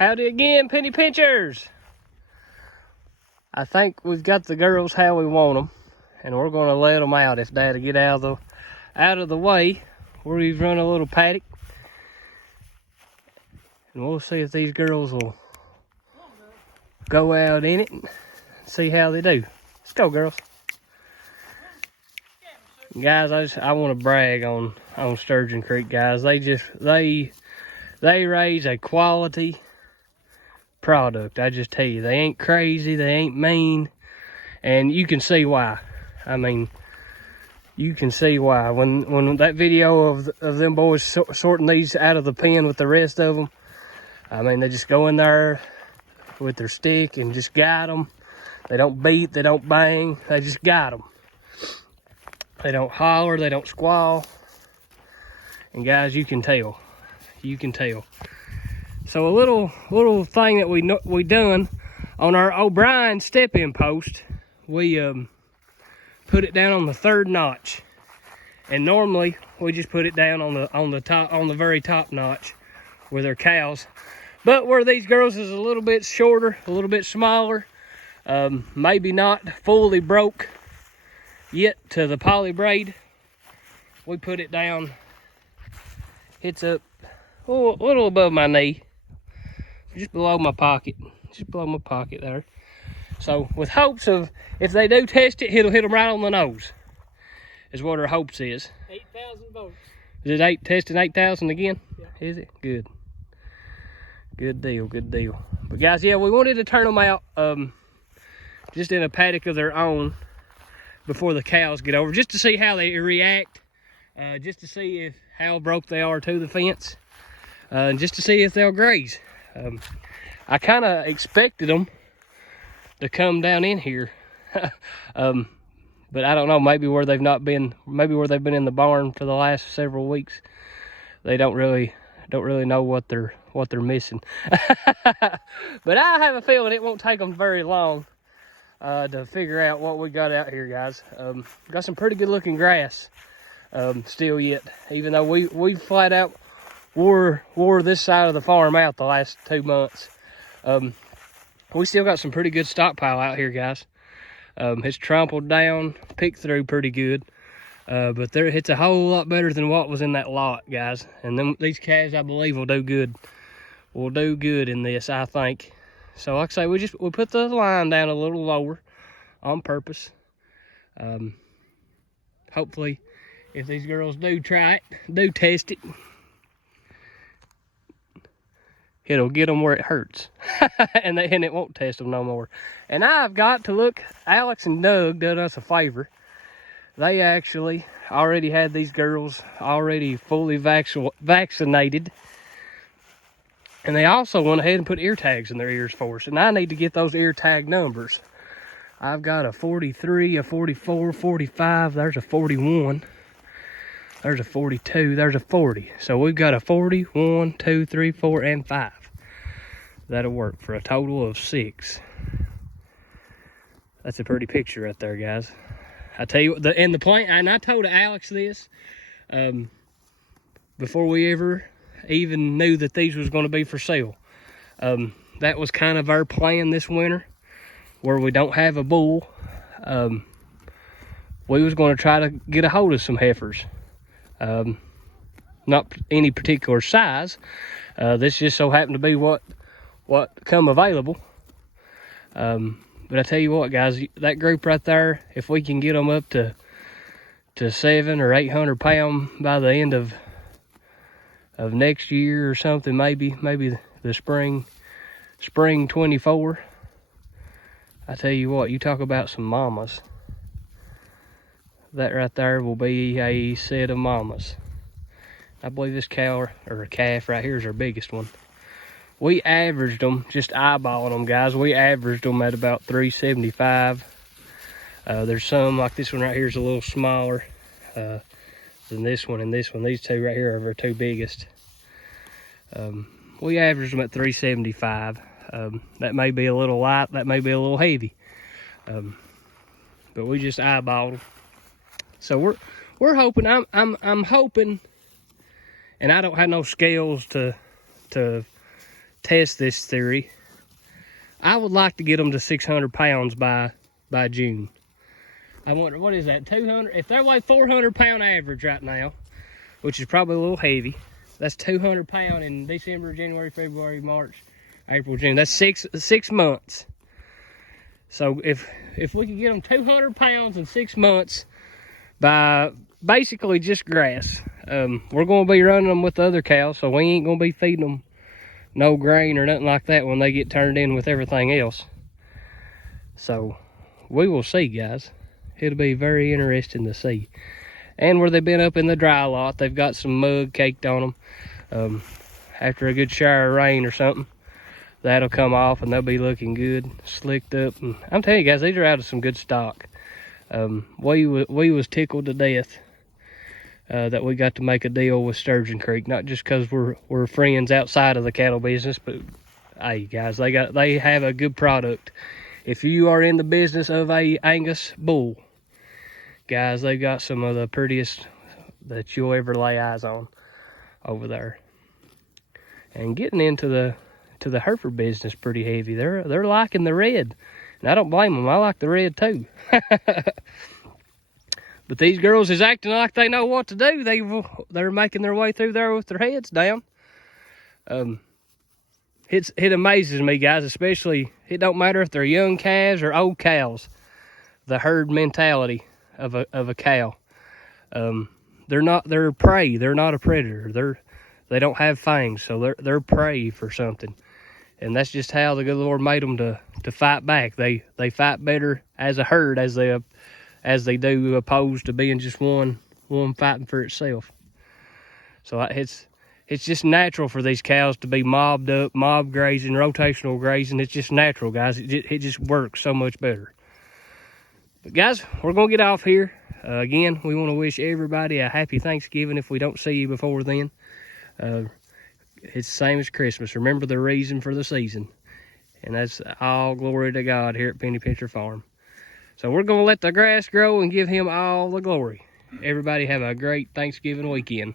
Howdy again, penny pinchers. I think we've got the girls how we want them, and we're going to let them out if Dad'll get out of the way. We've run a little paddock, and we'll see if these girls will go out in it and see how they do. Let's go, girls. Guys, I want to brag on Sturgeon Creek, guys. They raise a quality product. I just tell you, they ain't crazy, they ain't mean, and you can see why. I mean, you can see why. When that video of them boys sorting these out of the pen with the rest of them, I mean, they just go in there with their stick and just guide them. They don't beat, they don't bang, they just guide them. They don't holler, they don't squall. And guys, you can tell. You can tell. So a little thing that we done on our O'Brien step-in post, we put it down on the 3rd notch. And normally we just put it down on the very top notch with our cows. But where these girls is a little bit shorter, a little bit smaller, maybe not fully broke yet to the poly braid, we put it down. It's up a little above my knee, just below my pocket, there. So with hopes of, if they do test it, it'll hit them right on the nose, is what our hopes is. 8,000 volts. Is it testing 8,000 again? Yeah. Is it? Good. Good deal, good deal. But guys, yeah, we wanted to turn them out just in a paddock of their own before the cows get over, just to see how they react, just to see how broke they are to the fence, and just to see if they'll graze. I kind of expected them to come down in here, but I don't know, maybe where they've been in the barn for the last several weeks, they don't really know what they're missing. But I have a feeling it won't take them very long to figure out what we got out here, guys. Got some pretty good looking grass still yet, even though we flat out wore this side of the farm out the last 2 months. We still got some pretty good stockpile out here, guys. It's trampled down, picked through pretty good, but it's a whole lot better than what was in that lot, guys. And these calves, I believe, will do good. Will do good in this, I think. So like I say, we put the line down a little lower on purpose. Hopefully, if these girls do test it, it'll get them where it hurts. and it won't test them no more. And I've got to look, Alex and Doug did us a favor. They actually already had these girls already fully vaccinated. And they also went ahead and put ear tags in their ears for us. And I need to get those ear tag numbers. I've got a 43, a 44, 45. There's a 41. There's a 42. There's a 40. So we've got a 40, 1, 2, 3, 4, and 5. That'll work for a total of 6. That's a pretty picture right there, guys. I tell you, and I told Alex this before we ever even knew that these was going to be for sale. That was kind of our plan this winter, where we don't have a bull. We was going to try to get a hold of some heifers. Not any particular size. This just so happened to be what come available. But I tell you what, guys, that group right there, if we can get them up to 700 or 800 pound by the end of next year or something, maybe the spring 24. I tell you what, you talk about some mamas. That right there will be a set of mamas. I believe this cow or calf right here is our biggest one. We averaged them, just eyeballing them, guys. We averaged them at about 375. There's some, like this one right here, is a little smaller than this one and this one. These two right here are our two biggest. We averaged them at 375. That may be a little light, that may be a little heavy. But we just eyeballed them. So we're hoping, I'm hoping, and I don't have no scales to test this theory. I would like to get them to 600 pounds by June. I wonder, what is that, 200? If they weigh 400 pound average right now, which is probably a little heavy, that's 200 pound in December, January, February, March, April, June. That's six months. So if we could get them 200 pounds in 6 months by basically just grass, we're going to be running them with the other cows, so we ain't going to be feeding them no grain or nothing like that when they get turned in with everything else. So we will see, guys. It'll be very interesting to see. And where they've been up in the dry lot, they've got some mud caked on them. After a good shower of rain or something, that'll come off and they'll be looking good, slicked up. And I'm telling you guys, these are out of some good stock. We was tickled to death that we got to make a deal with Sturgeon Creek, not just because we're friends outside of the cattle business, but hey guys, they have a good product. If you are in the business of a Angus bull, guys, they got some of the prettiest that you'll ever lay eyes on over there. And getting into the Heifer business pretty heavy. They're liking the red, and I don't blame them. I like the red too. But these girls is acting like they know what to do. They're making their way through there with their heads down. It amazes me, guys, especially, it don't matter if they're young calves or old cows, the herd mentality of a cow. They're prey. They're not a predator. They don't have fangs, so they're prey for something. And that's just how the good Lord made them to fight back. They fight better as a herd as they do opposed to being just one fighting for itself. So it's just natural for these cows to be mobbed up, mob grazing, rotational grazing. It's just natural, guys. It just works so much better. But guys, we're gonna get off here. Again, we want to wish everybody a happy Thanksgiving if we don't see you before then. It's the same as Christmas. Remember the reason for the season. And that's all glory to God here at Penny Pincher Farm. So we're going to let the grass grow and give him all the glory. Everybody have a great Thanksgiving weekend.